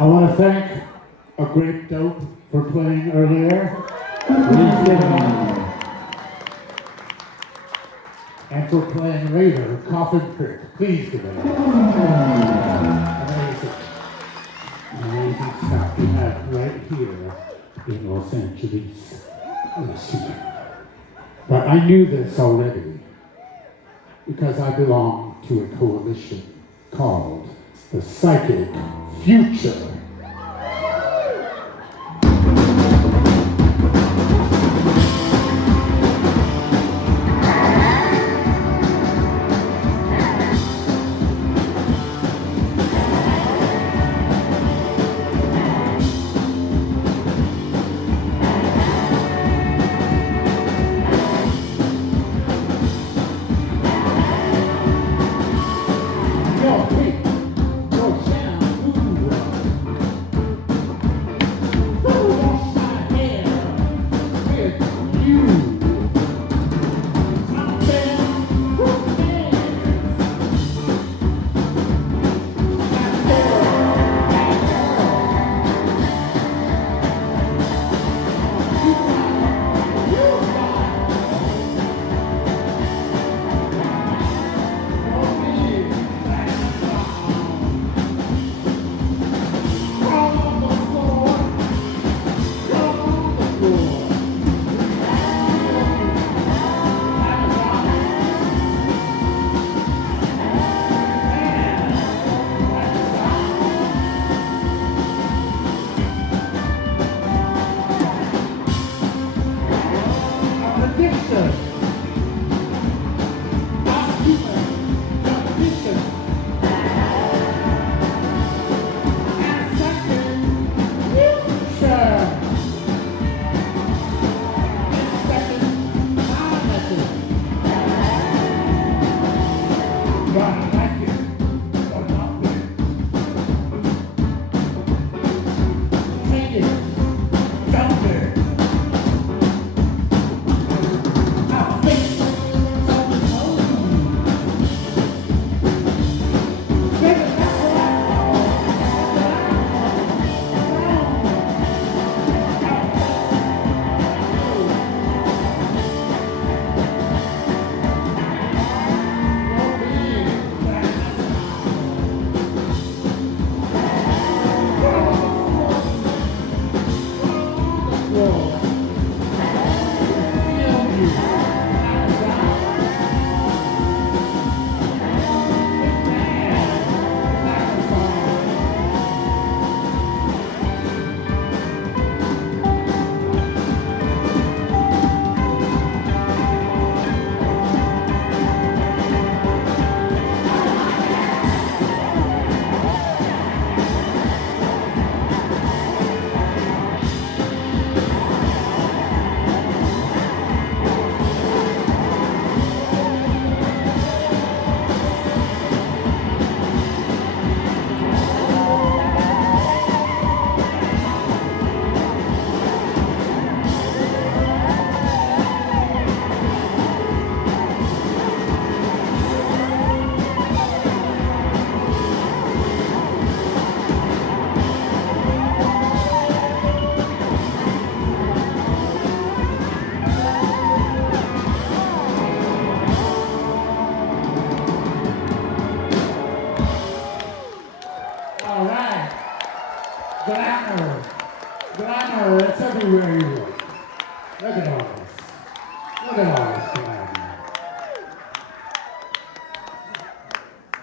I want to thank a great dope for playing earlier. Please give it up. And for playing later, Coffin Crick. Please give it up. Amazing. Amazing stuff we have right here in Los Angeles. But I knew this already because I belong to a coalition called the Psychic Future. Glamour, it's everywhere you look. Look at all this. Look at all this.